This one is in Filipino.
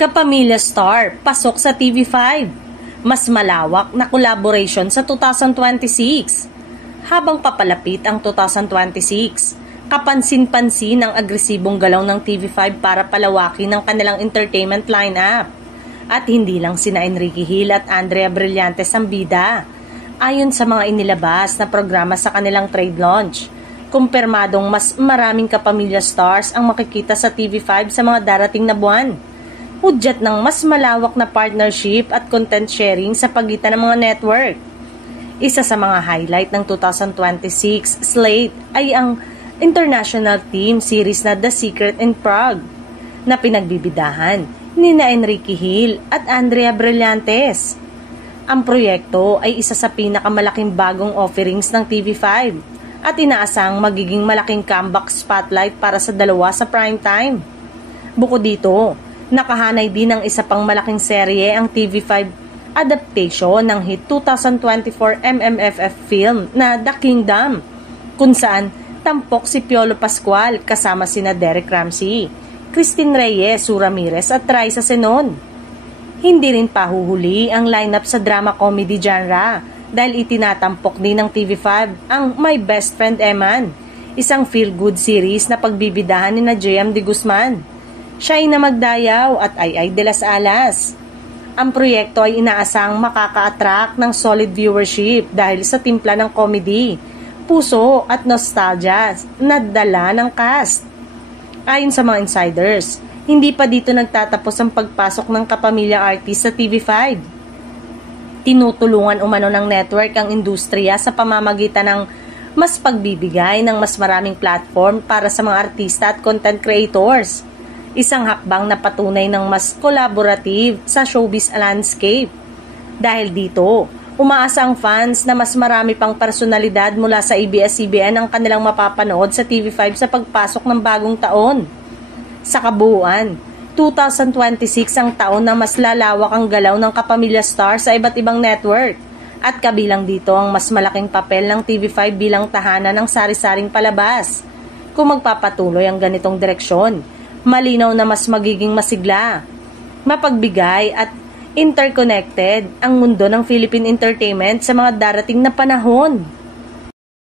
Kapamilya Star, pasok sa TV5. Mas malawak na collaboration sa 2026. Habang papalapit ang 2026, kapansin-pansin ang agresibong galaw ng TV5 para palawakin ang kanilang entertainment lineup. At hindi lang sina Enrique Hill at Andrea Brillantes ang bida. Ayon sa mga inilabas na programa sa kanilang trade launch, kumpirmadong mas maraming kapamilya stars ang makikita sa TV5 sa mga darating na buwan. Hudyat ng mas malawak na partnership at content sharing sa pagitan ng mga network. Isa sa mga highlight ng 2026 slate ay ang international team series na The Secret in Prague na pinagbibidahan ni Enrique Hill at Andrea Brillantes. Ang proyekto ay isa sa pinakamalaking bagong offerings ng TV5 at inaasang magiging malaking comeback spotlight para sa dalawa sa primetime. Bukod dito, nakahanay din ng isa pang malaking serye ang TV5 adaptation ng hit 2024 MMFF film na The Kingdom, kung saan tampok si Piolo Pascual kasama sina Derek Ramsey, Christine Reyes, Sue Ramirez at Raisa Senon. Hindi rin pahuhuli ang lineup sa drama comedy genre dahil itinatampok din ng TV5 ang My Best Friend Eman, isang feel-good series na pagbibidahan ni JM De Guzman, Shai na Magdayaw at Ay de las Alas. Ang proyekto ay inaasang makaka-attract ng solid viewership dahil sa timpla ng comedy, puso at nostalgia na dala ng cast. Ayon sa mga insiders, hindi pa dito nagtatapos ang pagpasok ng kapamilya artist sa TV5. Tinutulungan umano ng network ang industriya sa pamamagitan ng mas pagbibigay ng mas maraming platform para sa mga artista at content creators. Isang hakbang na patunay ng mas collaborative sa showbiz landscape. Dahil dito, umaasa ang fans na mas marami pang personalidad mula sa ABS-CBN ang kanilang mapapanood sa TV5 sa pagpasok ng bagong taon. Sa kabuuan, 2026 ang taon na mas lalawak ang galaw ng kapamilya star sa iba't ibang network at kabilang dito ang mas malaking papel ng TV5 bilang tahanan ng sari-saring palabas. Kung magpapatuloy ang ganitong direksyon, malinaw na mas magiging masigla, mapagbigay at interconnected ang mundo ng Philippine entertainment sa mga darating na panahon.